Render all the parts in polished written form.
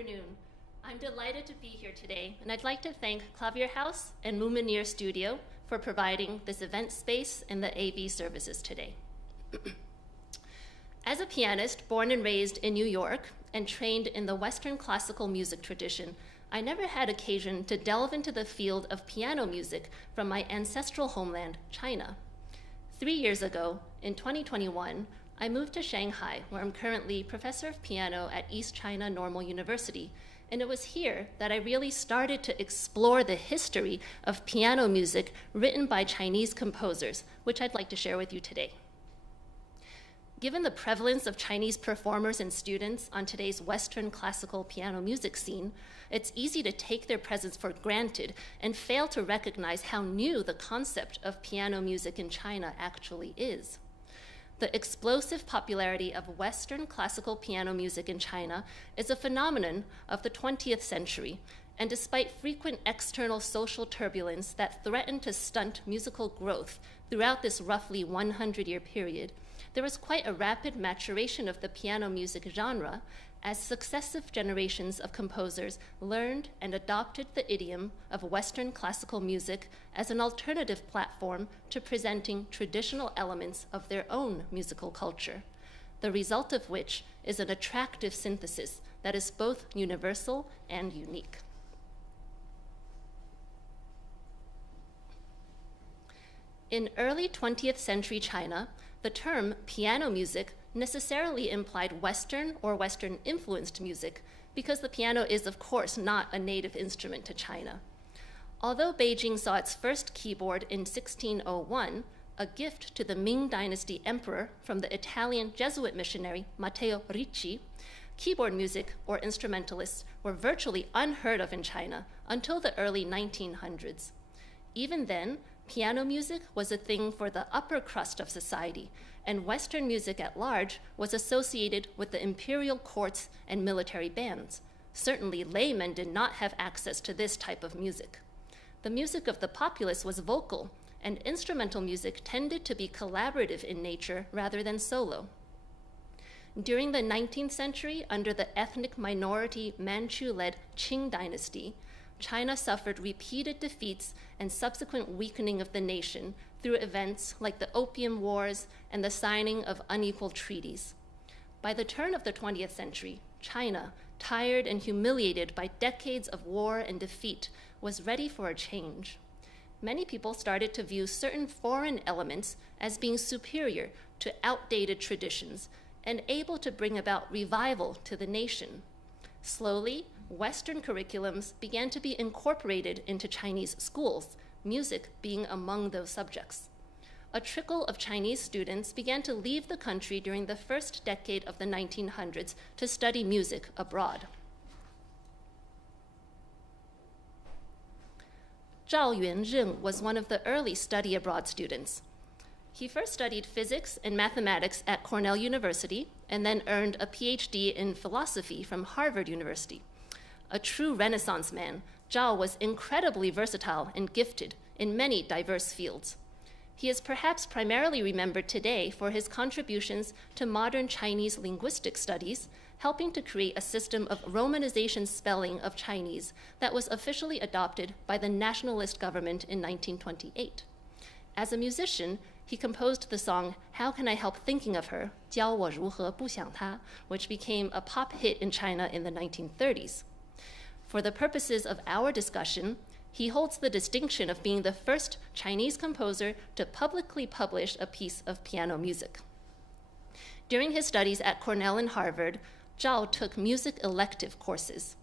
afternoon. I'm delighted to be here today, and I'd like to thank Clavier House and Lumineer Studio for providing this event space and the AV services today. As a pianist born and raised in New York and trained in the Western classical music tradition, I never had occasion to delve into the field of piano music from my ancestral homeland, China. 3 years ago, in 2021, I moved to Shanghai, where I'm currently professor of piano at East China Normal University, and it was here that I really started to explore the history of piano music written by Chinese composers, which I'd like to share with you today. Given the prevalence of Chinese performers and students on today's Western classical piano music scene, it's easy to take their presence for granted and fail to recognize how new the concept of piano music in China actually is. The explosive popularity of Western classical piano music in China is a phenomenon of the 20th century, and despite frequent external social turbulence that threatened to stunt musical growth throughout this roughly 100-year period, there was quite a rapid maturation of the piano music genre as successive generations of composers learned and adopted the idiom of Western classical music as an alternative platform to presenting traditional elements of their own musical culture, the result of which is an attractive synthesis that is both universal and unique. In early 20th century China, the term piano music necessarily implied Western or Western-influenced music because the piano is, of course, not a native instrument to China. Although Beijing saw its first keyboard in 1601, a gift to the Ming Dynasty emperor from the Italian Jesuit missionary Matteo Ricci, keyboard music or instrumentalists were virtually unheard of in China until the early 1900s. Even then, piano music was a thing for the upper crust of society, and Western music at large was associated with the imperial courts and military bands. Certainly, laymen did not have access to this type of music. The music of the populace was vocal, and instrumental music tended to be collaborative in nature rather than solo. During the 19th century, under the ethnic minority Manchu-led Qing dynasty, China suffered repeated defeats and subsequent weakening of the nation through events like the Opium Wars and the signing of unequal treaties. By the turn of the 20th century, China, tired and humiliated by decades of war and defeat, was ready for a change. Many people started to view certain foreign elements as being superior to outdated traditions and able to bring about revival to the nation. Slowly, Western curriculums began to be incorporated into Chinese schools, music being among those subjects. A trickle of Chinese students began to leave the country during the first decade of the 1900s to study music abroad. Zhao Yuan-Ren was one of the early study abroad students. He first studied physics and mathematics at Cornell University and then earned a PhD in philosophy from Harvard University. A true Renaissance man, Zhao was incredibly versatile and gifted in many diverse fields. He is perhaps primarily remembered today for his contributions to modern Chinese linguistic studies, helping to create a system of romanization spelling of Chinese that was officially adopted by the nationalist government in 1928. As a musician, he composed the song How Can I Help Thinking of Her, 教我如何不想她, which became a pop hit in China in the 1930s. For the purposes of our discussion, he holds the distinction of being the first Chinese composer to publicly publish a piece of piano music. During his studies at Cornell and Harvard, Zhao took music elective courses.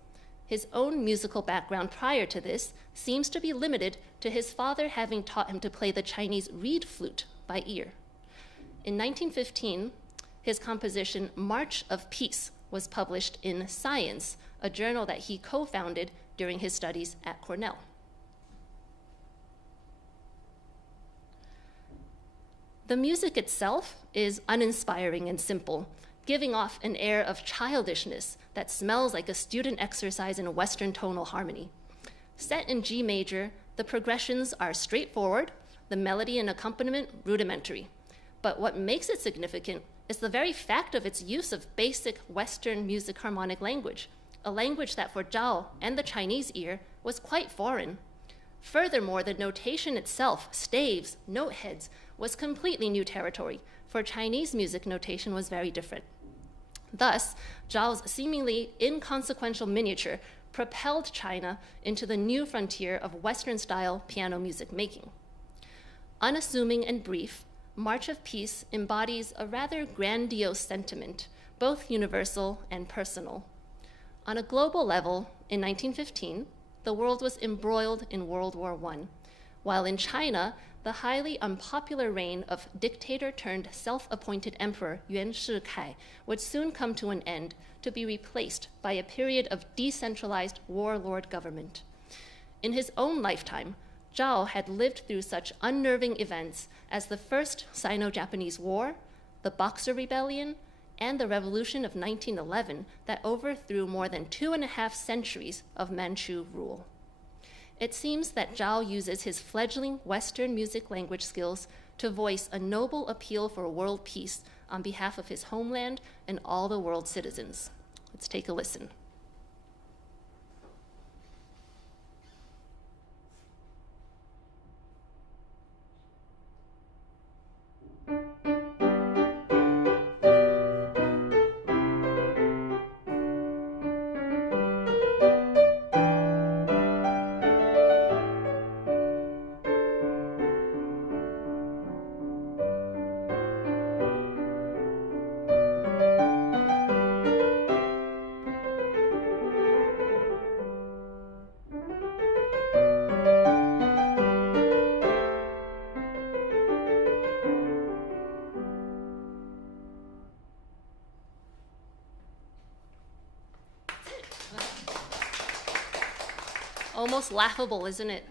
His own musical background prior to this seems to be limited to his father having taught him to play the Chinese reed flute by ear. In 1915, his composition March of Peace was published in Science, a journal that he co-founded during his studies at Cornell. The music itself is uninspiring and simple, giving off an air of childishness that smells like a student exercise in Western tonal harmony. Set in G major, the progressions are straightforward, the melody and accompaniment rudimentary. But what makes it significant is the very fact of its use of basic Western music harmonic language, a language that for Zhao and the Chinese ear was quite foreign. Furthermore, the notation itself, staves, note heads, was completely new territory, for Chinese music notation was very different. Thus, Zhao's seemingly inconsequential miniature propelled China into the new frontier of Western-style piano music making. Unassuming and brief, March of Peace embodies a rather grandiose sentiment, both universal and personal. On a global level, in 1915, the world was embroiled in World War I, while in China, the highly unpopular reign of dictator-turned-self-appointed emperor Yuan Shikai would soon come to an end, to be replaced by a period of decentralized warlord government. In his own lifetime, Zhao had lived through such unnerving events as the First Sino-Japanese War, the Boxer Rebellion, and the Revolution of 1911 that overthrew more than 2.5 centuries of Manchu rule. It seems that Zhao uses his fledgling Western music language skills to voice a noble appeal for world peace on behalf of his homeland and all the world's citizens. Let's take a listen. Almost laughable, isn't it?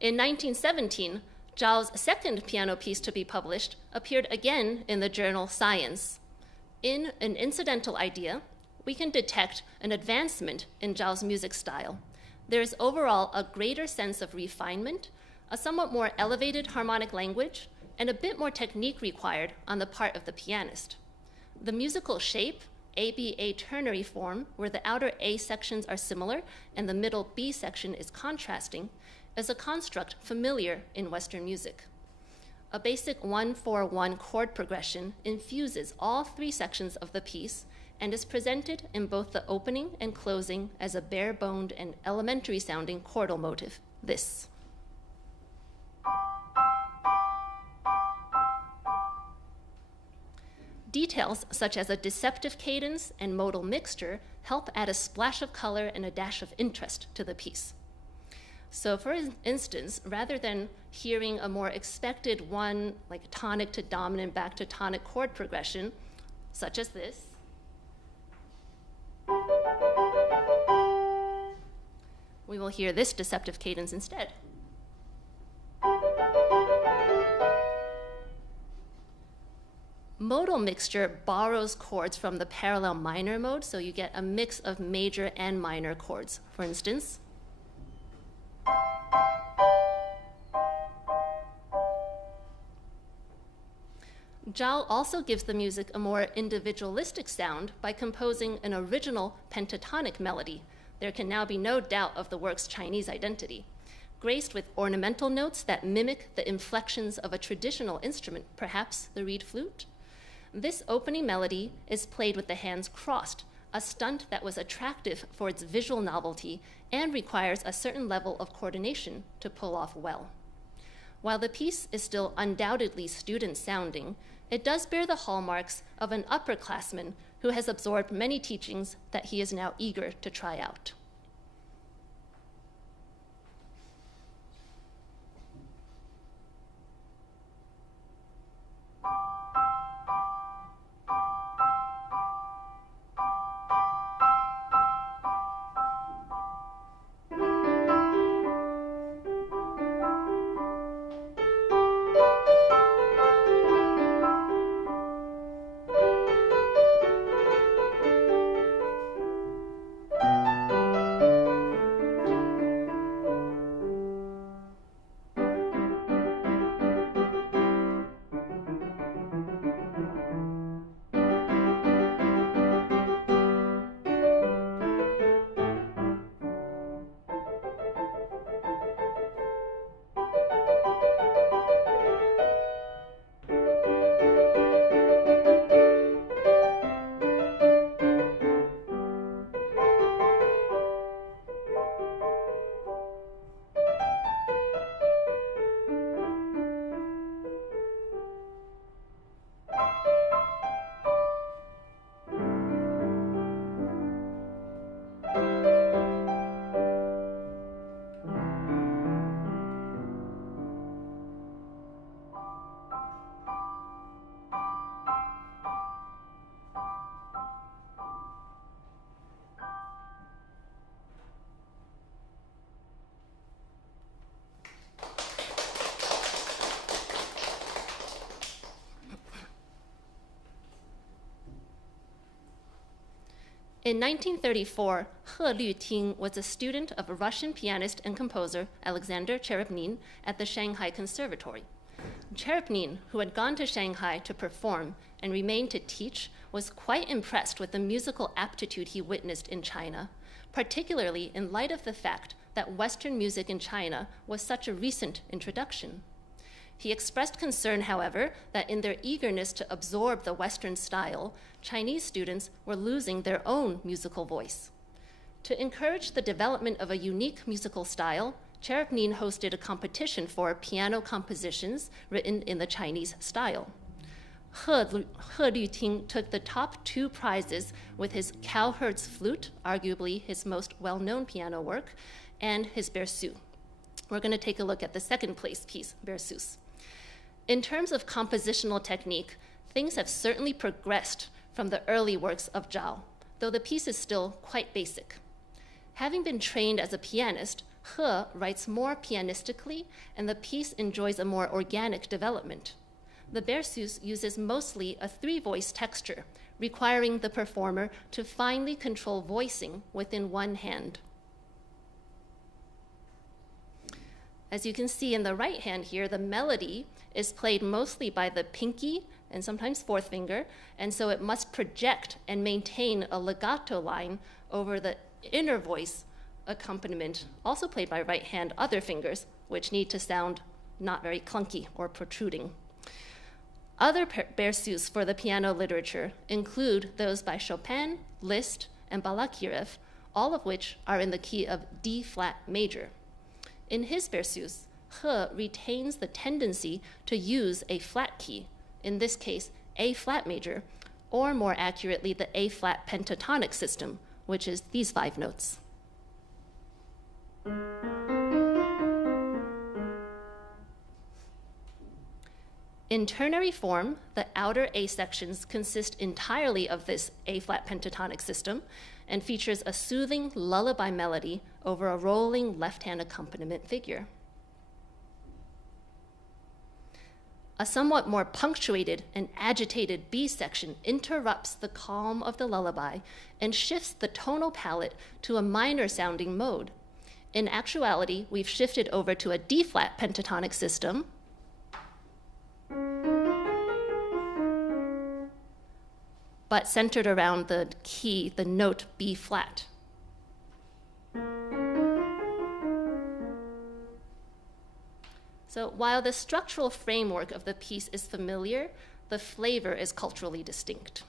In 1917, Zhao's second piano piece to be published appeared again in the journal Science. In An Incidental Idea, we can detect an advancement in Zhao's music style. There is overall a greater sense of refinement, a somewhat more elevated harmonic language, and a bit more technique required on the part of the pianist. The musical shape, ABA ternary form, where the outer A sections are similar and the middle B section is contrasting, is a construct familiar in Western music. A basic 1-4-1 chord progression infuses all 3 sections of the piece and is presented in both the opening and closing as a bare-boned and elementary-sounding chordal motive, this. Details such as a deceptive cadence and modal mixture help add a splash of color and a dash of interest to the piece. So for instance, rather than hearing a more expected one, like tonic to dominant back to tonic chord progression, such as this, we will hear this deceptive cadence instead. Modal mixture borrows chords from the parallel minor mode, so you get a mix of major and minor chords. For instance, Zhao also gives the music a more individualistic sound by composing an original pentatonic melody. There can now be no doubt of the work's Chinese identity, graced with ornamental notes that mimic the inflections of a traditional instrument, perhaps the reed flute. This opening melody is played with the hands crossed, a stunt that was attractive for its visual novelty and requires a certain level of coordination to pull off well. While the piece is still undoubtedly student-sounding, it does bear the hallmarks of an upperclassman who has absorbed many teachings that he is now eager to try out. In 1934, He Lüting was a student of a Russian pianist and composer Alexander Cherepnin at the Shanghai Conservatory. Cherepnin, who had gone to Shanghai to perform and remained to teach, was quite impressed with the musical aptitude he witnessed in China, particularly in light of the fact that Western music in China was such a recent introduction. He expressed concern, however, that in their eagerness to absorb the Western style, Chinese students were losing their own musical voice. To encourage the development of a unique musical style, Cherepnin hosted a competition for piano compositions written in the Chinese style. He Lüting took the top 2 prizes with his Cowherd's Flute, arguably his most well-known piano work, and his Berceau. We're going to take a look at the second place piece, Berceau. In terms of compositional technique, things have certainly progressed from the early works of Zhao, though the piece is still quite basic. Having been trained as a pianist, He writes more pianistically, and the piece enjoys a more organic development. The Berceau uses mostly a 3-voice texture, requiring the performer to finely control voicing within one hand. As you can see in the right hand here, the melody is played mostly by the pinky and sometimes 4th finger, and so it must project and maintain a legato line over the inner voice accompaniment, also played by right hand other fingers, which need to sound not very clunky or protruding. Other Berceaux for the piano literature include those by Chopin, Liszt, and Balakirev, all of which are in the key of D flat major. In his Berceaux, He retains the tendency to use a flat key, in this case, A flat major, or more accurately, the A flat pentatonic system, which is these 5 notes. In ternary form, the outer A sections consist entirely of this A flat pentatonic system and features a soothing lullaby melody over a rolling left-hand accompaniment figure. A somewhat more punctuated and agitated B section interrupts the calm of the lullaby and shifts the tonal palette to a minor-sounding mode. In actuality, we've shifted over to a D-flat pentatonic system, but centered around the key, the note B flat. So while the structural framework of the piece is familiar, the flavor is culturally distinct.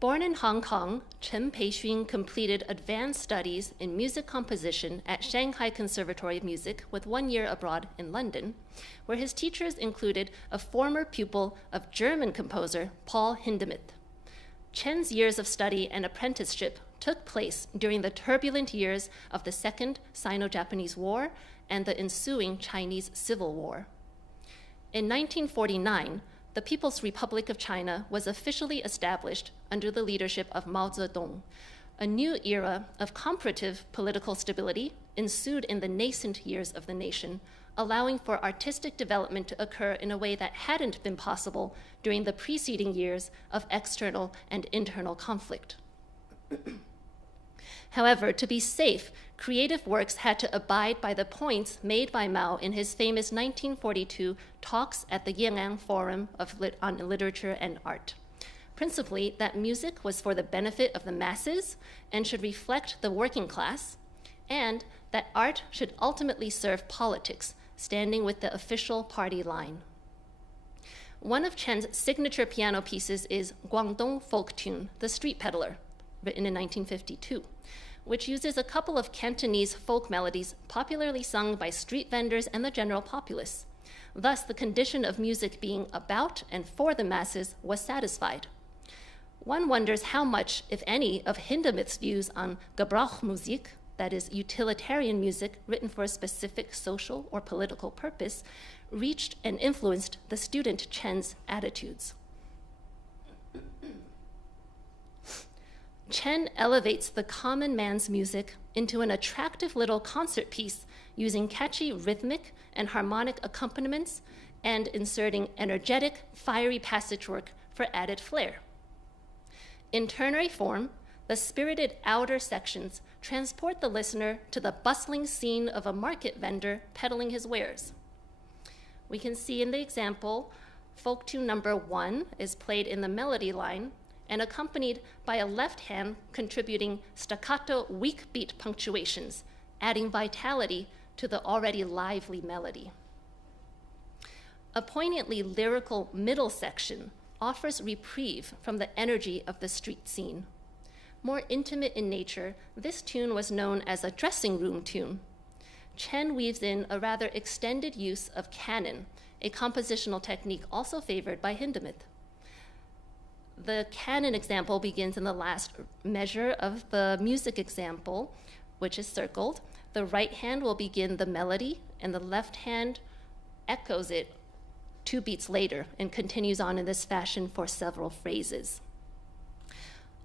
Born in Hong Kong, Chen Peixun completed advanced studies in music composition at Shanghai Conservatory of Music with 1 year abroad in London, where his teachers included a former pupil of German composer Paul Hindemith. Chen's years of study and apprenticeship took place during the turbulent years of the Second Sino-Japanese War and the ensuing Chinese Civil War. In 1949, the People's Republic of China was officially established under the leadership of Mao Zedong. A new era of comparative political stability ensued in the nascent years of the nation, allowing for artistic development to occur in a way that hadn't been possible during the preceding years of external and internal conflict. However, to be safe, creative works had to abide by the points made by Mao in his famous 1942 talks at the Yan'an Forum on Literature and Art. Principally, that music was for the benefit of the masses and should reflect the working class, and that art should ultimately serve politics, standing with the official party line. One of Chen's signature piano pieces is Guangdong folk tune, The Street Peddler, written in 1952, which uses a couple of Cantonese folk melodies popularly sung by street vendors and the general populace. Thus, the condition of music being about and for the masses was satisfied. One wonders how much, if any, of Hindemith's views on Gebrauchmusik, that is, utilitarian music written for a specific social or political purpose, reached and influenced the student Chen's attitudes. Chen elevates the common man's music into an attractive little concert piece using catchy rhythmic and harmonic accompaniments and inserting energetic, fiery passage work for added flair. In ternary form, the spirited outer sections transport the listener to the bustling scene of a market vendor peddling his wares. We can see in the example, folk tune number 1 is played in the melody line and accompanied by a left hand contributing staccato weak beat punctuations, adding vitality to the already lively melody. A poignantly lyrical middle section offers reprieve from the energy of the street scene. More intimate in nature, this tune was known as a dressing room tune. Chen weaves in a rather extended use of canon, a compositional technique also favored by Hindemith. The canon example begins in the last measure of the music example, which is circled. The right hand will begin the melody, and the left hand echoes it 2 beats later and continues on in this fashion for several phrases.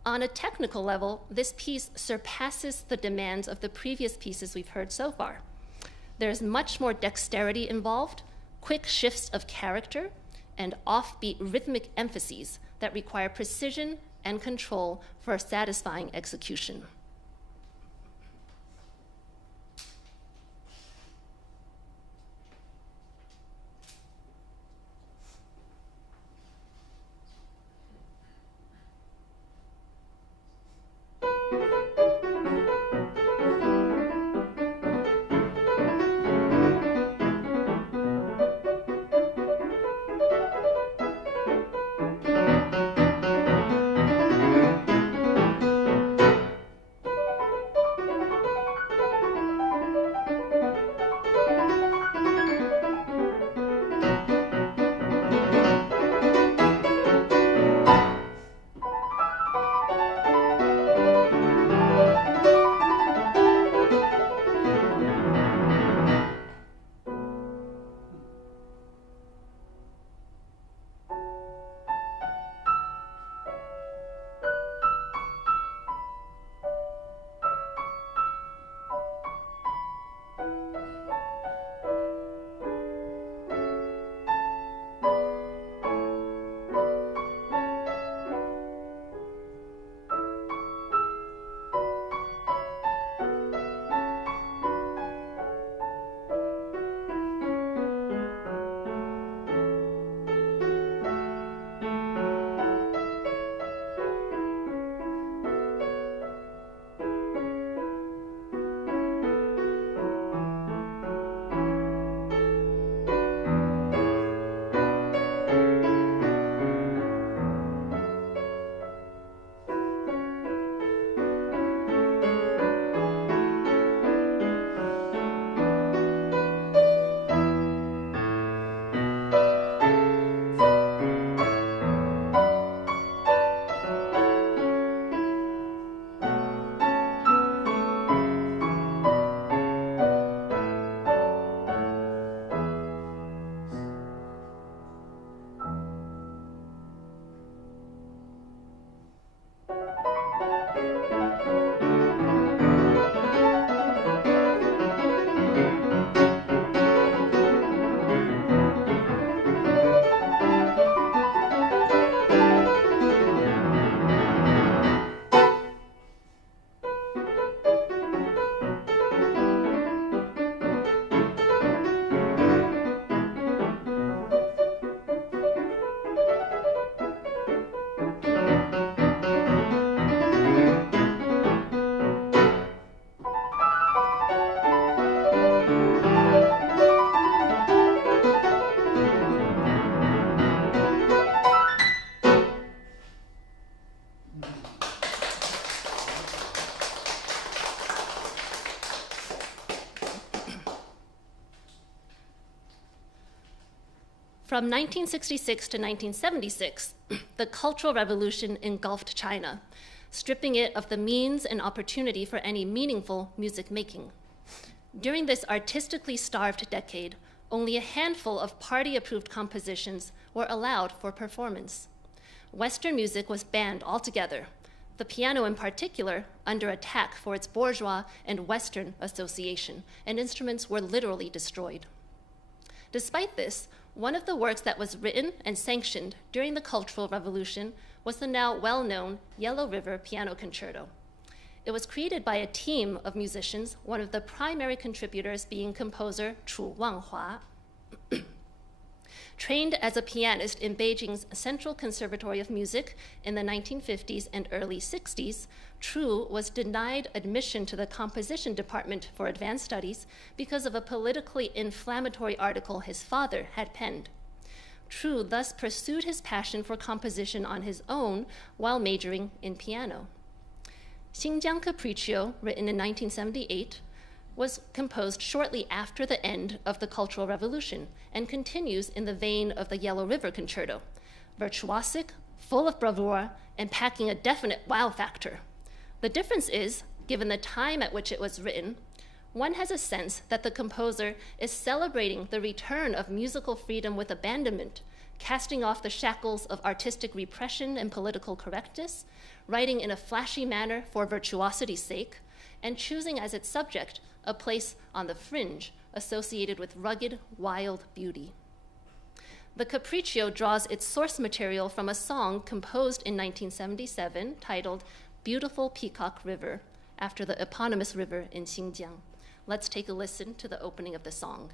On a technical level, this piece surpasses the demands of the previous pieces we've heard so far. There's much more dexterity involved, quick shifts of character, and offbeat rhythmic emphases that require precision and control for satisfying execution. From 1966 to 1976, the Cultural Revolution engulfed China, stripping it of the means and opportunity for any meaningful music making. During this artistically starved decade, only a handful of party-approved compositions were allowed for performance. Western music was banned altogether, the piano in particular under attack for its bourgeois and Western association, and instruments were literally destroyed. Despite this, one of the works that was written and sanctioned during the Cultural Revolution was the now well-known Yellow River Piano Concerto. It was created by a team of musicians, one of the primary contributors being composer Chu Wanghua. Trained as a pianist in Beijing's Central Conservatory of Music in the 1950s and early 60s, Chu was denied admission to the composition department for advanced studies because of a politically inflammatory article his father had penned. Chu thus pursued his passion for composition on his own while majoring in piano. Xinjiang Capriccio, written in 1978, was composed shortly after the end of the Cultural Revolution and continues in the vein of the Yellow River Concerto, virtuosic, full of bravura, and packing a definite wow factor. The difference is, given the time at which it was written, one has a sense that the composer is celebrating the return of musical freedom with abandonment, casting off the shackles of artistic repression and political correctness, writing in a flashy manner for virtuosity's sake, and choosing as its subject a place on the fringe associated with rugged, wild beauty. The Capriccio draws its source material from a song composed in 1977 titled Beautiful Peacock River, after the eponymous river in Xinjiang. Let's take a listen to the opening of the song.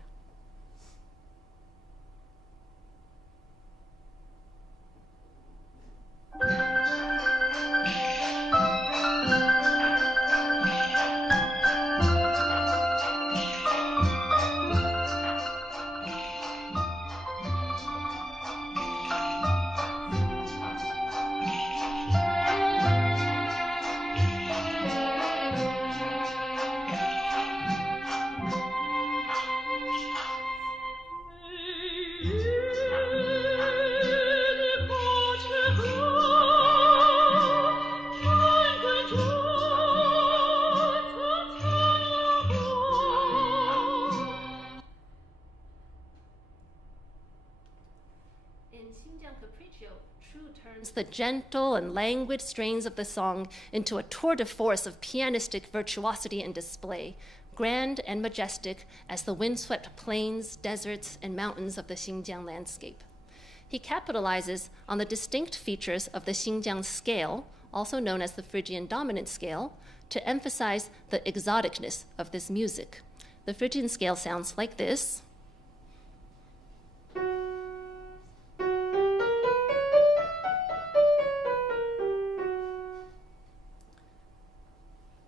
The gentle and languid strains of the song into a tour de force of pianistic virtuosity and display, grand and majestic as the windswept plains, deserts, and mountains of the Xinjiang landscape. He capitalizes on the distinct features of the Xinjiang scale, also known as the Phrygian dominant scale, to emphasize the exoticness of this music. The Phrygian scale sounds like this.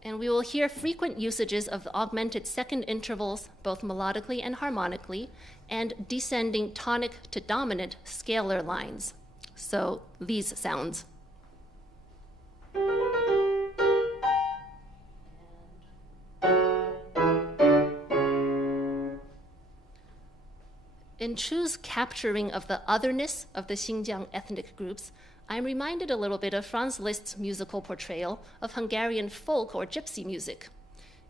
And we will hear frequent usages of the augmented second intervals, both melodically and harmonically, and descending tonic to dominant scalar lines. So these sounds. In Chu's capturing of the otherness of the Xinjiang ethnic groups, I'm reminded a little bit of Franz Liszt's musical portrayal of Hungarian folk or gypsy music.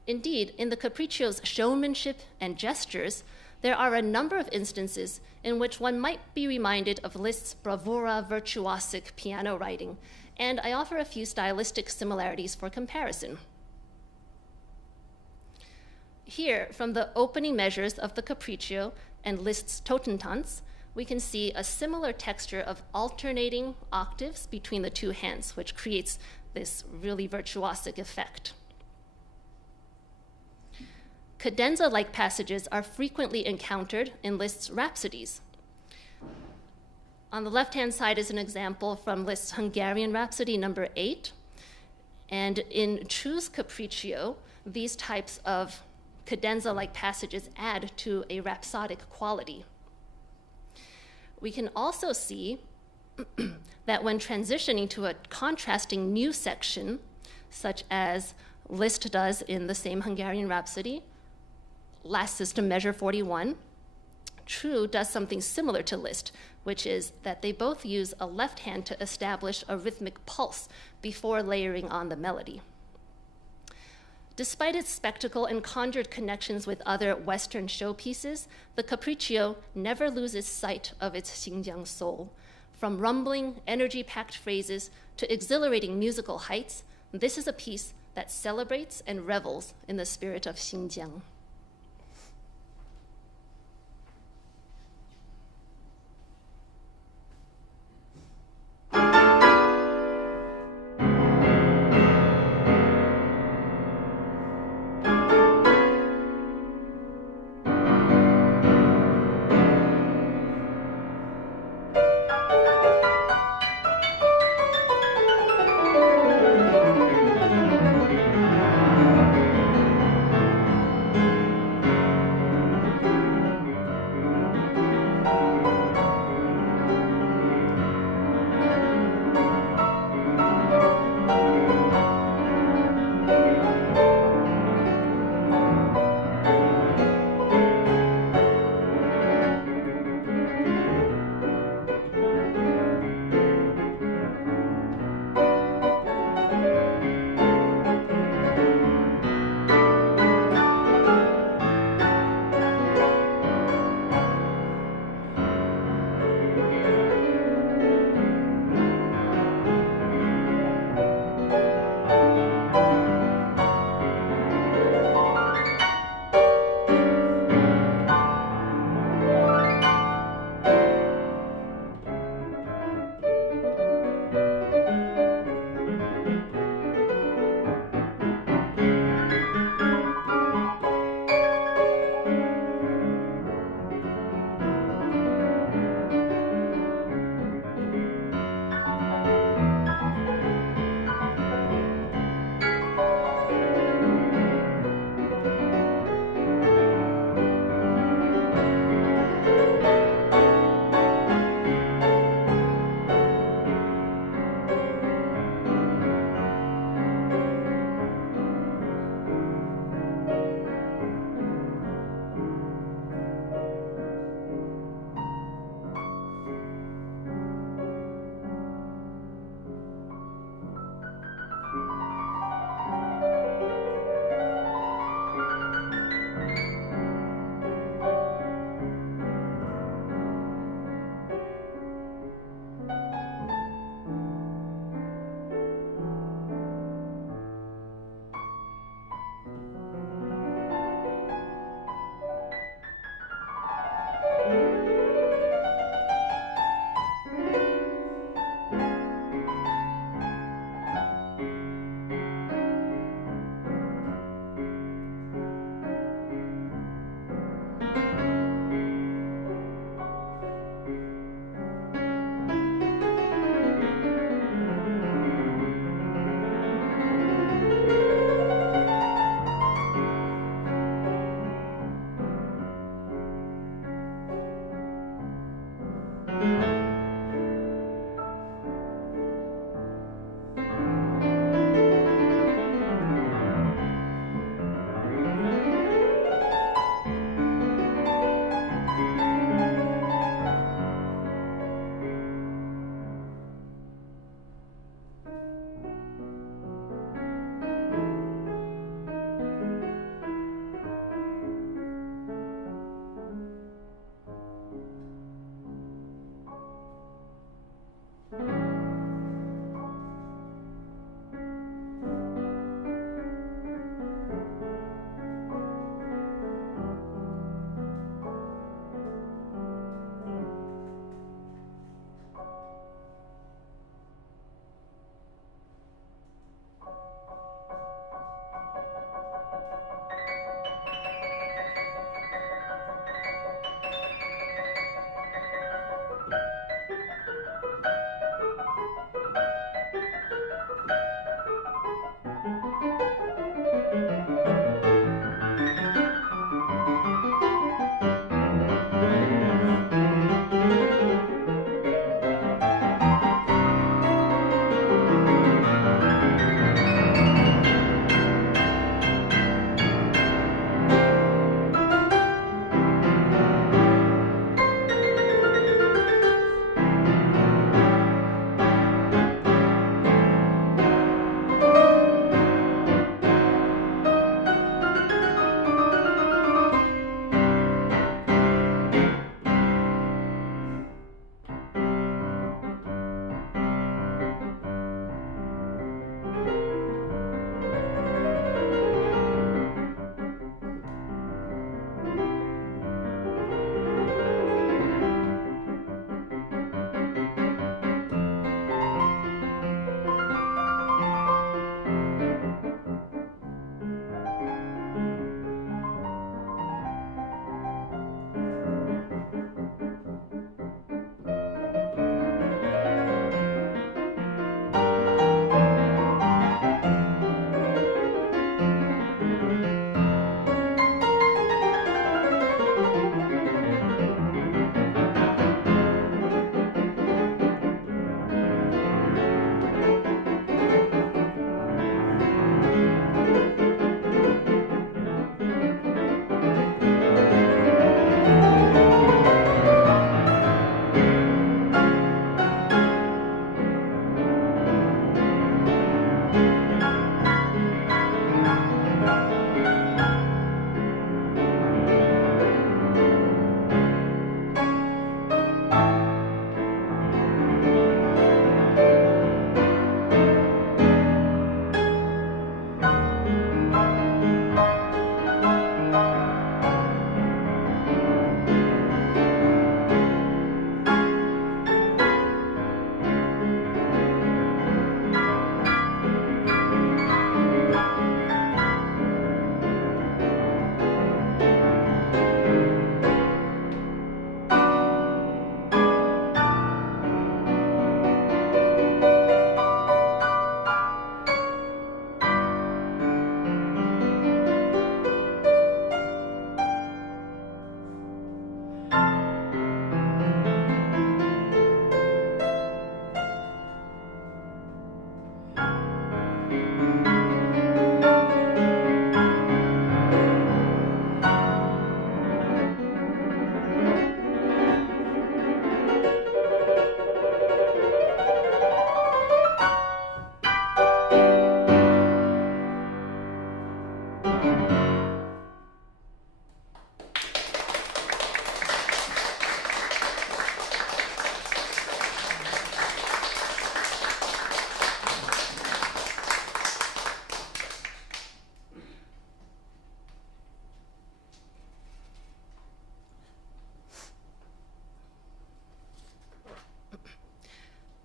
Indeed, in the Capriccio's showmanship and gestures, there are a number of instances in which one might be reminded of Liszt's bravura virtuosic piano writing, and I offer a few stylistic similarities for comparison. Here, from the opening measures of the Capriccio and Liszt's Totentanz, we can see a similar texture of alternating octaves between the two hands, which creates this really virtuosic effect. Cadenza-like passages are frequently encountered in Liszt's rhapsodies. On the left-hand side is an example from Liszt's Hungarian Rhapsody number 8. And in Chu's Capriccio, these types of cadenza-like passages add to a rhapsodic quality. We can also see that when transitioning to a contrasting new section, such as Liszt does in the same Hungarian Rhapsody, last system measure 41, True does something similar to Liszt, which is that they both use a left hand to establish a rhythmic pulse before layering on the melody. Despite its spectacle and conjured connections with other Western showpieces, the Capriccio never loses sight of its Xinjiang soul. From rumbling, energy-packed phrases to exhilarating musical heights, this is a piece that celebrates and revels in the spirit of Xinjiang.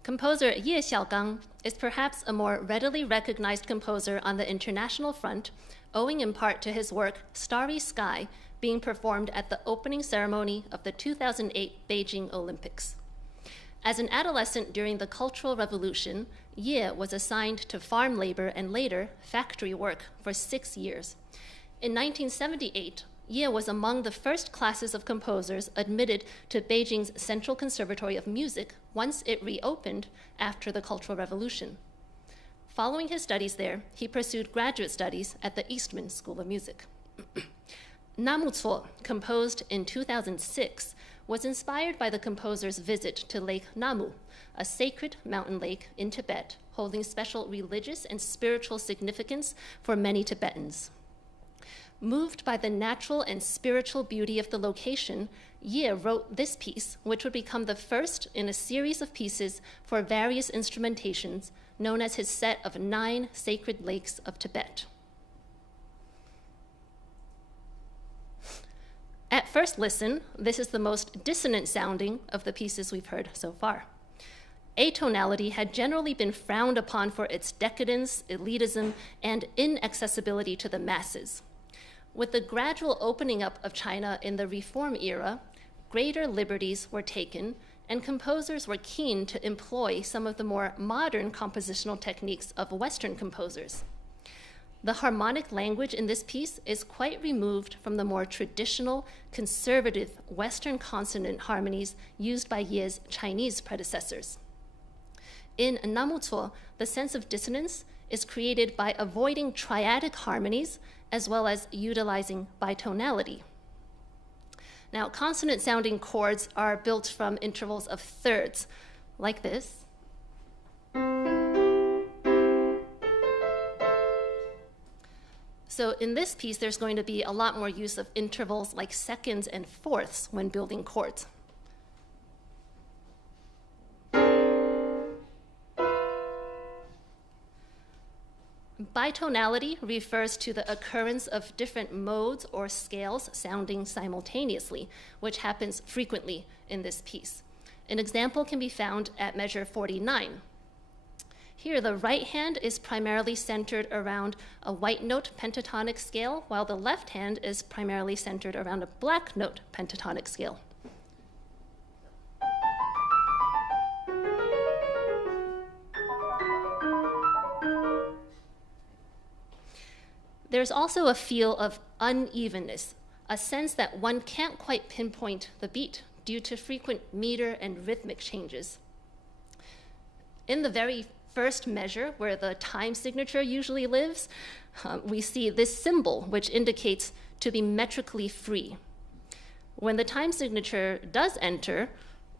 Composer Ye Xiaogang is perhaps a more readily recognized composer on the international front, owing in part to his work Starry Sky being performed at the opening ceremony of the 2008 Beijing Olympics. As an adolescent during the Cultural Revolution, Ye was assigned to farm labor and later factory work for 6 years. In 1978, Ye was among the first classes of composers admitted to Beijing's Central Conservatory of Music once it reopened after the Cultural Revolution. Following his studies there, he pursued graduate studies at the Eastman School of Music. Namu Tso, composed in 2006, was inspired by the composer's visit to Lake Namu, a sacred mountain lake in Tibet, holding special religious and spiritual significance for many Tibetans. Moved by the natural and spiritual beauty of the location, Ye wrote this piece, which would become the first in a series of pieces for various instrumentations, known as his set of 9 sacred lakes of Tibet. At first listen, this is the most dissonant sounding of the pieces we've heard so far. Atonality had generally been frowned upon for its decadence, elitism, and inaccessibility to the masses. With the gradual opening up of China in the Reform era, greater liberties were taken, and composers were keen to employ some of the more modern compositional techniques of Western composers. The harmonic language in this piece is quite removed from the more traditional, conservative Western consonant harmonies used by Ye's Chinese predecessors. In Namu Tso, the sense of dissonance is created by avoiding triadic harmonies as well as utilizing bitonality. Now, consonant-sounding chords are built from intervals of thirds, like this. So in this piece, there's going to be a lot more use of intervals like seconds and fourths when building chords. Bitonality refers to the occurrence of different modes or scales sounding simultaneously, which happens frequently in this piece. An example can be found at measure 49. Here, the right hand is primarily centered around a white note pentatonic scale, while the left hand is primarily centered around a black note pentatonic scale. There's also a feel of unevenness, a sense that one can't quite pinpoint the beat due to frequent meter and rhythmic changes. In the very first measure, where the time signature usually lives, we see this symbol, which indicates to be metrically free. When the time signature does enter,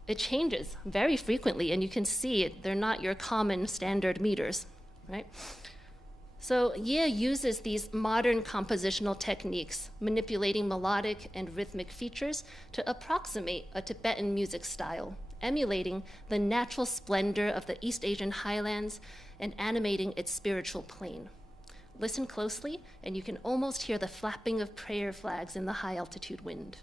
it changes very frequently, and you can see they're not your common standard meters, right? So Ye uses these modern compositional techniques, manipulating melodic and rhythmic features to approximate a Tibetan music style, emulating the natural splendor of the East Asian highlands and animating its spiritual plane. Listen closely, and you can almost hear the flapping of prayer flags in the high-altitude wind.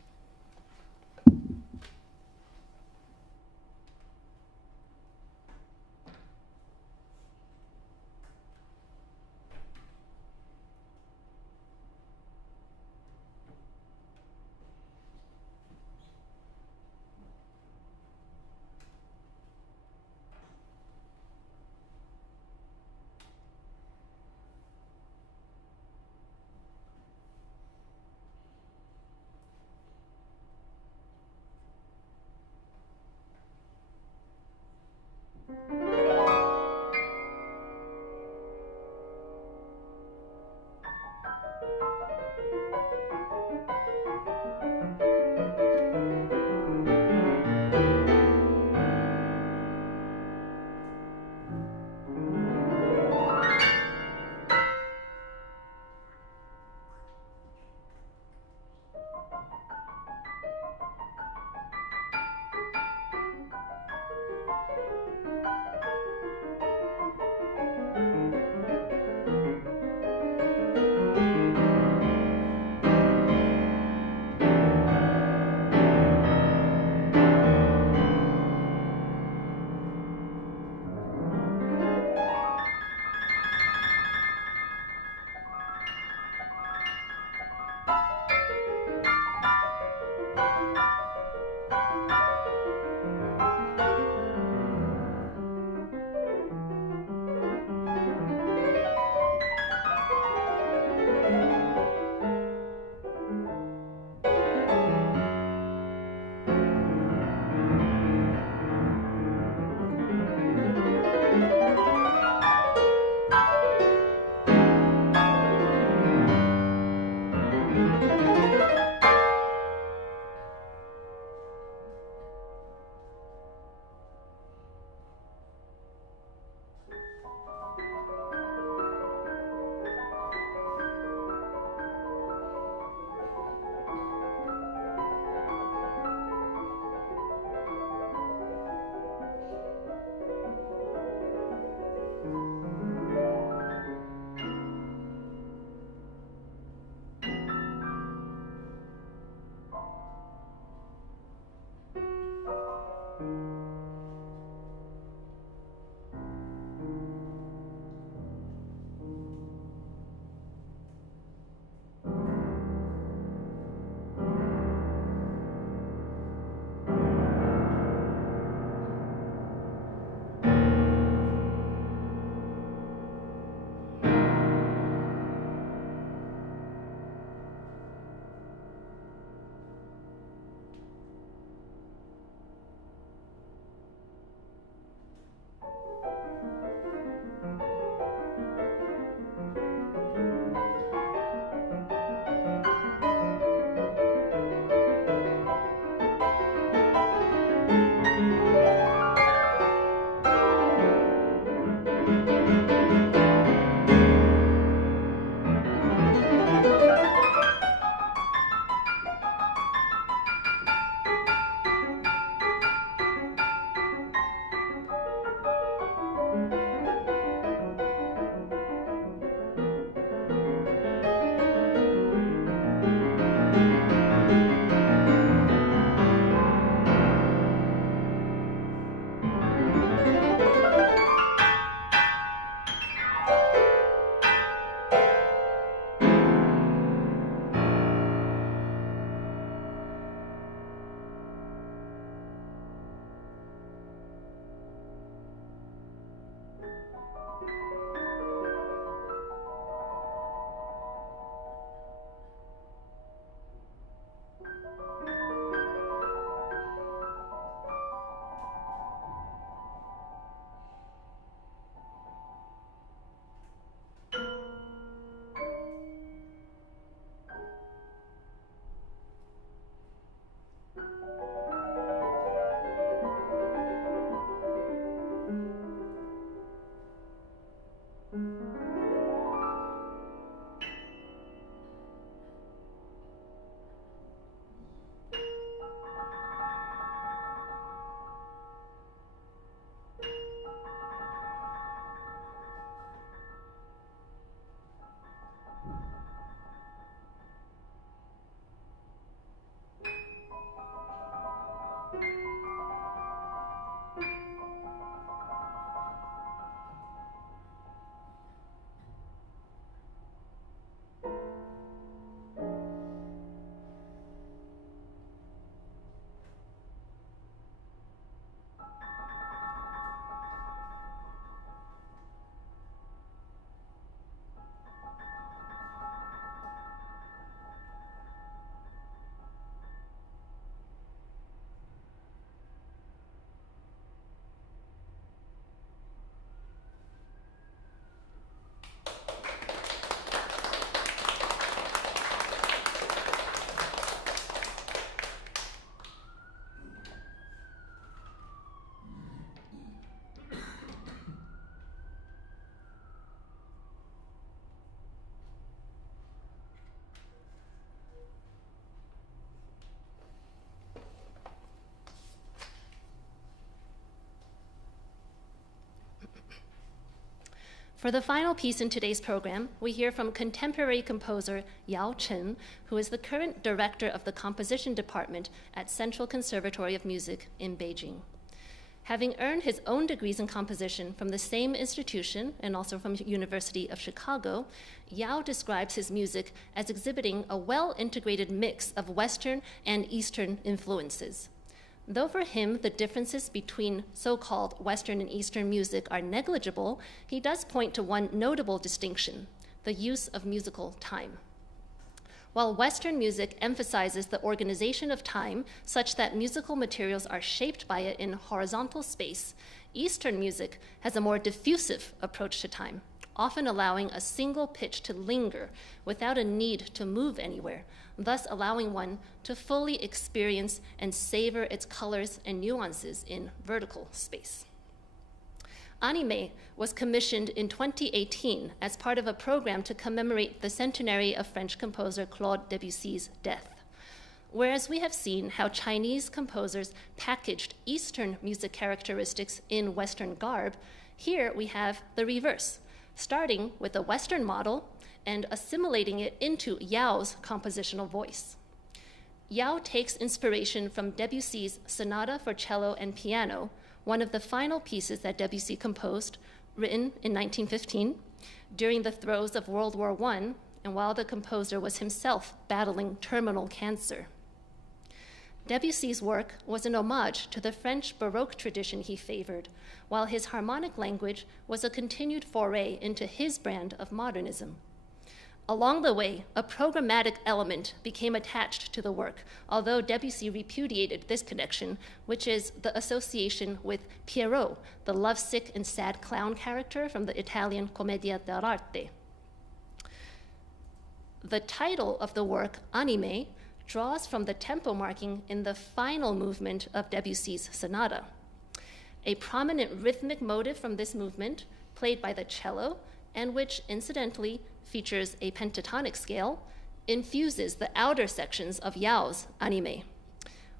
For the final piece in today's program, we hear from contemporary composer Yao Chen, who is the current director of the composition department at Central Conservatory of Music in Beijing. Having earned his own degrees in composition from the same institution and also from University of Chicago, Yao describes his music as exhibiting a well-integrated mix of Western and Eastern influences. Though for him the differences between so-called Western and Eastern music are negligible, he does point to one notable distinction: the use of musical time. While Western music emphasizes the organization of time such that musical materials are shaped by it in horizontal space, Eastern music has a more diffusive approach to time, often allowing a single pitch to linger without a need to move anywhere, thus allowing one to fully experience and savor its colors and nuances in vertical space. Anime was commissioned in 2018 as part of a program to commemorate the centenary of French composer Claude Debussy's death. Whereas we have seen how Chinese composers packaged Eastern music characteristics in Western garb, here we have the reverse, starting with a Western model and assimilating it into Yao's compositional voice. Yao takes inspiration from Debussy's Sonata for Cello and Piano, one of the final pieces that Debussy composed, written in 1915, during the throes of World War I, and while the composer was himself battling terminal cancer. Debussy's work was an homage to the French Baroque tradition he favored, while his harmonic language was a continued foray into his brand of modernism. Along the way, a programmatic element became attached to the work, although Debussy repudiated this connection, which is the association with Pierrot, the lovesick and sad clown character from the Italian Commedia dell'arte. The title of the work, Anime, draws from the tempo marking in the final movement of Debussy's sonata. A prominent rhythmic motive from this movement, played by the cello, and which, incidentally, features a pentatonic scale, infuses the outer sections of Yao's Anime.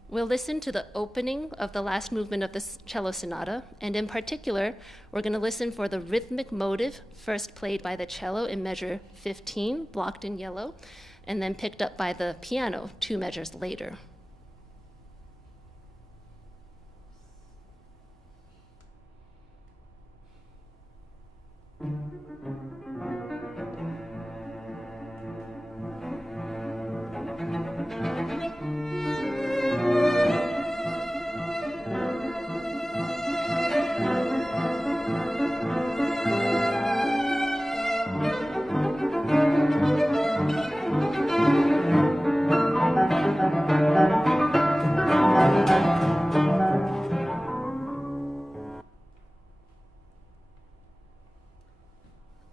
We'll listen to the opening of the last movement of the cello sonata, and in particular, we're going to listen for the rhythmic motive first played by the cello in measure 15, blocked in yellow, and then picked up by the piano 2 measures later.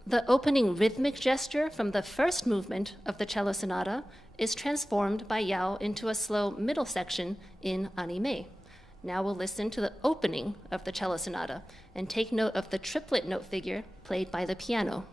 The opening rhythmic gesture from the first movement of the cello sonata is transformed by Yao into a slow middle section in Anime. Now we'll listen to the opening of the cello sonata and take note of the triplet note figure played by the piano.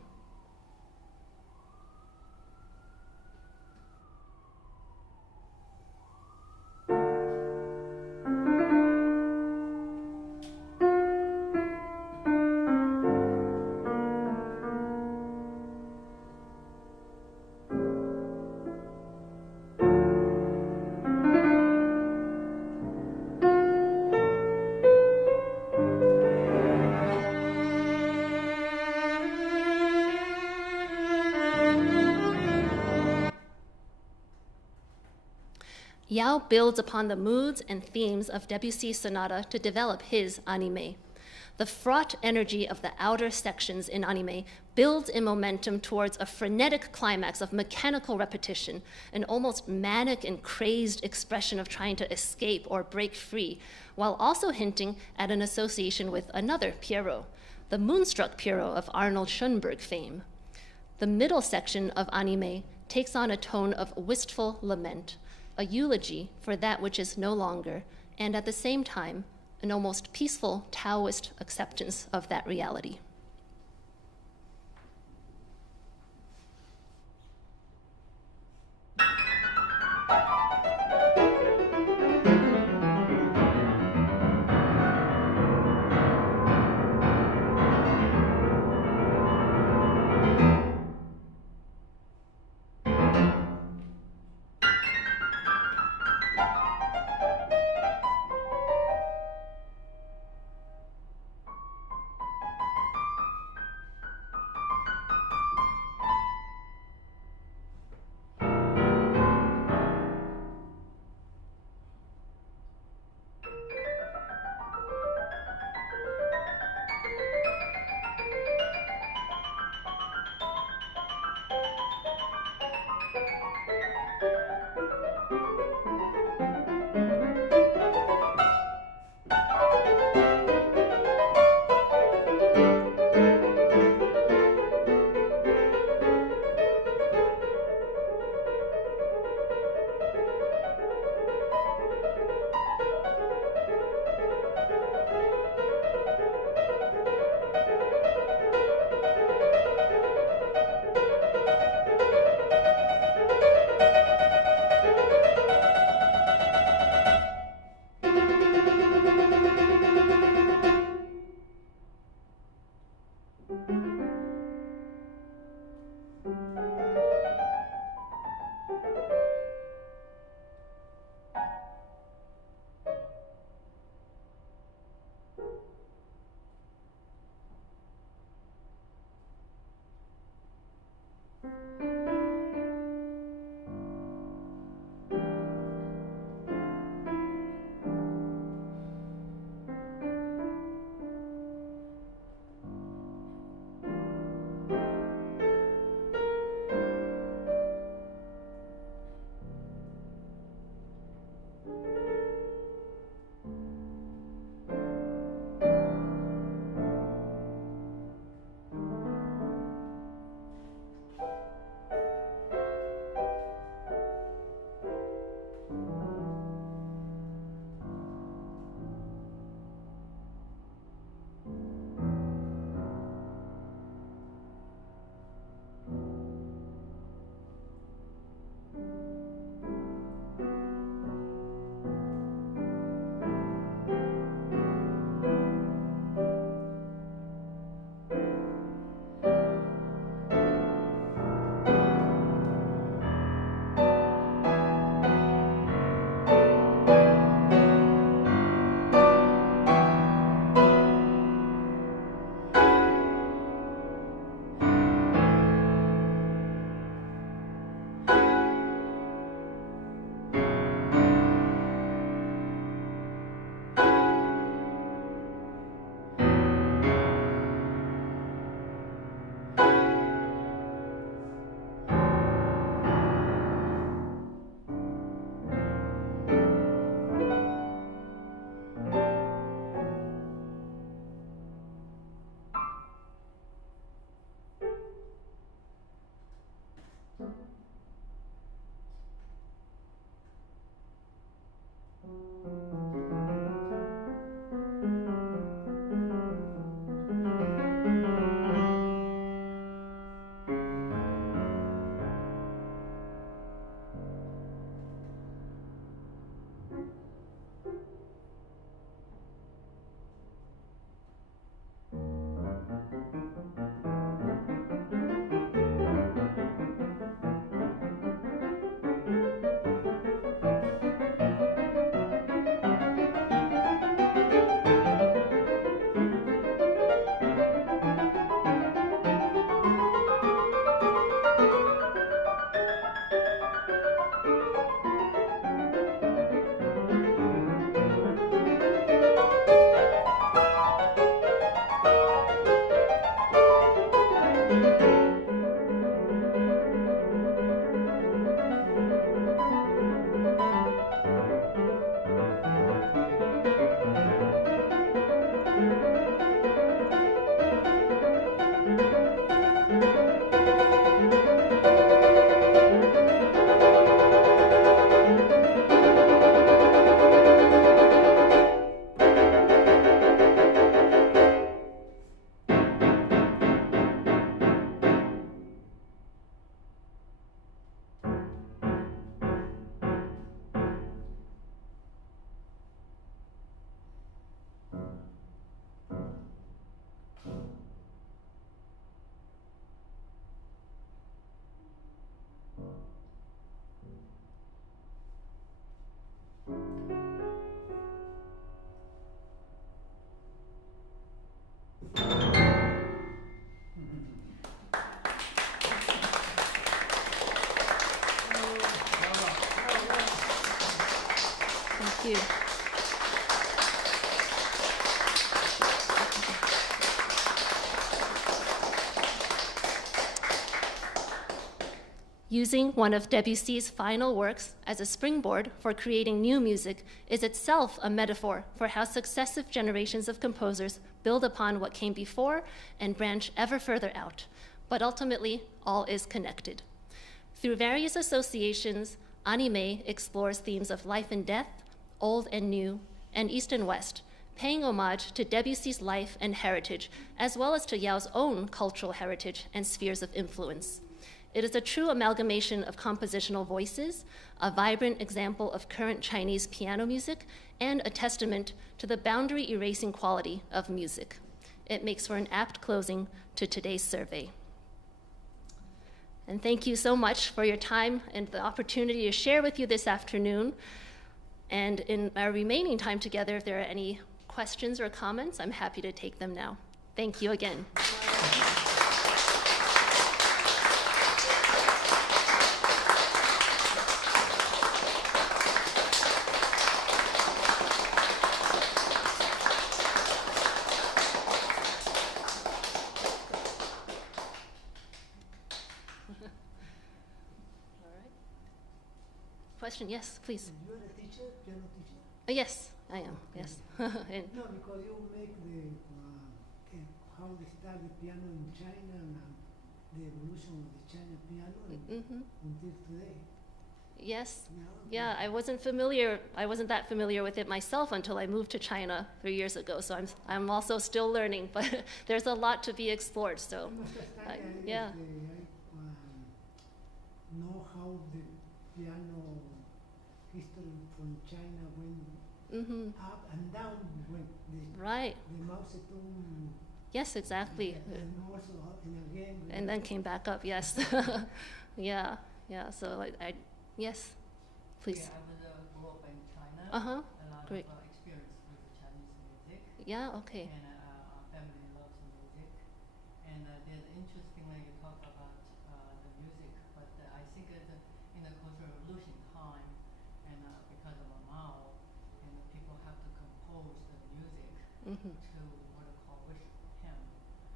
Yao builds upon the moods and themes of Debussy's sonata to develop his Anime. The fraught energy of the outer sections in Anime builds in momentum towards a frenetic climax of mechanical repetition, an almost manic and crazed expression of trying to escape or break free, while also hinting at an association with another Pierrot, the moonstruck Pierrot of Arnold Schoenberg fame. The middle section of Anime takes on a tone of wistful lament, a eulogy for that which is no longer, and at the same time, an almost peaceful Taoist acceptance of that reality. Thank you. Using one of Debussy's final works as a springboard for creating new music is itself a metaphor for how successive generations of composers build upon what came before and branch ever further out. But ultimately, all is connected. Through various associations, anime explores themes of life and death, old and new, and East and West, paying homage to Debussy's life and heritage, as well as to Yao's own cultural heritage and spheres of influence. It is a true amalgamation of compositional voices, a vibrant example of current Chinese piano music, and a testament to the boundary-erasing quality of music. It makes for an apt closing to today's survey. And thank you so much for your time and the opportunity to share with you this afternoon. And in our remaining time together, if there are any questions or comments, I'm happy to take them now. Thank you again. Question, yes, please. You're a teacher, piano teacher? Yes, I am, yes. And no, because you make how they started piano in China and the evolution of the China piano until today. Yes, Yeah, I wasn't that familiar with it myself until I moved to China 3 years ago, so I'm also still learning, but there's a lot to be explored, so, You must have studied, yeah. Know how the piano history from China went up and down when Right, the Mao Zedong yes, exactly. and also up and again. And then came back up, yes. Yeah, so yes, please. Yeah, I was grew up in China. Uh-huh, A lot great. of experience with Chinese music. Yeah, okay. And our family loves music. And interestingly, you talk about the music, but I think that in the Cultural Revolution time, and because of Mao, and people have to compose the music to what I call worship hymn.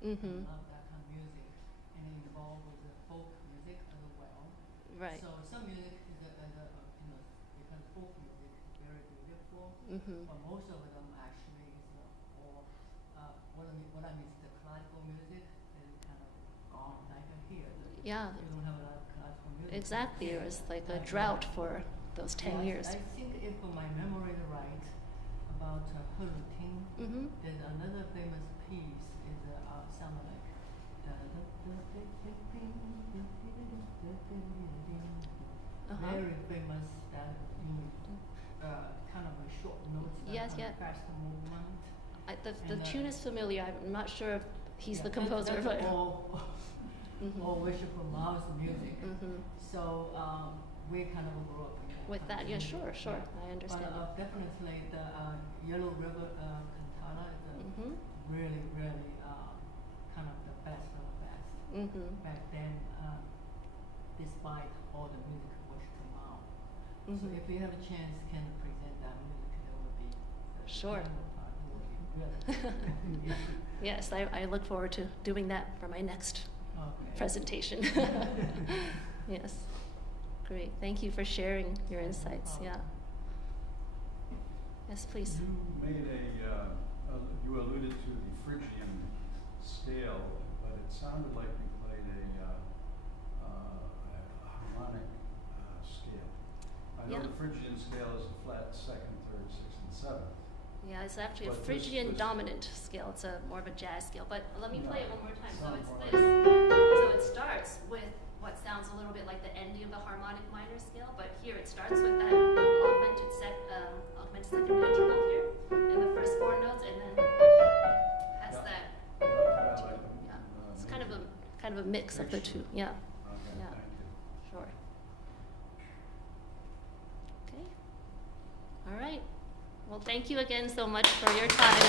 I love that kind of music, and it involved with the folk music as well. Right. So some music is because folk music is very beautiful, but most of them actually is all what I mean is the classical music is kind of gone like here. Yeah, You don't have a lot of classical music. exactly. It was like a drought for those 10 years. I think if my memory is right about her routine, there's another famous piece is sound like very famous that kind of a short notes Yes, kind yeah. of fast movement. The tune is familiar. I'm not sure if he's the Yeah, composer, that's but all worship for Mao's music. So we kind of grew up with that, yeah, sure, Yeah. I understand. But definitely the Yellow River cantata is really, really kind of the best of the best. Back then, despite all the music was to Mao. So if you have a chance, can present that music, that would be the Sure. piano part would be really Yes, I look forward to doing that for my next okay. presentation. Yes, great. Thank you for sharing your insights. Yeah. Yes, please. You made you alluded to the Phrygian scale, but it sounded like you played a harmonic scale. I know Yeah. the Phrygian scale is a flat second, third, sixth, and seventh. Yeah, it's actually a But this Phrygian was- dominant scale. It's more of a jazz scale. But let me play it one more time. So Sound it's more this. like- So it starts with what sounds a little bit like the ending of the harmonic minor scale, but here it starts with that augmented second interval here, and the first four notes, and then has Yeah. that. Like, Yeah, it's kind of a mix of the two. Yeah, Okay, Yeah. thank you. sure. Okay. All right. Well, thank you again so much for your time.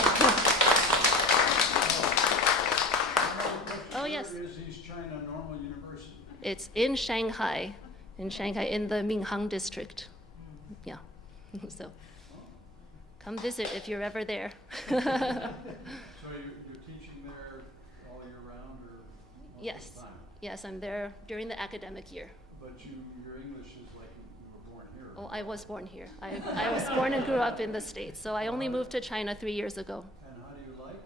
Oh, yes. Where is East China Normal University? It's in Shanghai, in the Minhang district. Yeah. So, Come visit if you're ever there. So you're teaching there all year round or most Yes. of the time? Yes, I'm there during the academic year. But your English is like you were born here. Oh, I was born here. I was born and grew up in the States, so I only moved to China 3 years ago. And how do you like?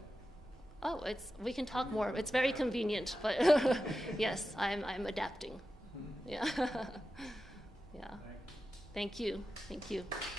Oh, we can talk more. It's very convenient, but yes, I'm adapting. Yeah. Yeah. Thank you. Thank you. Thank you.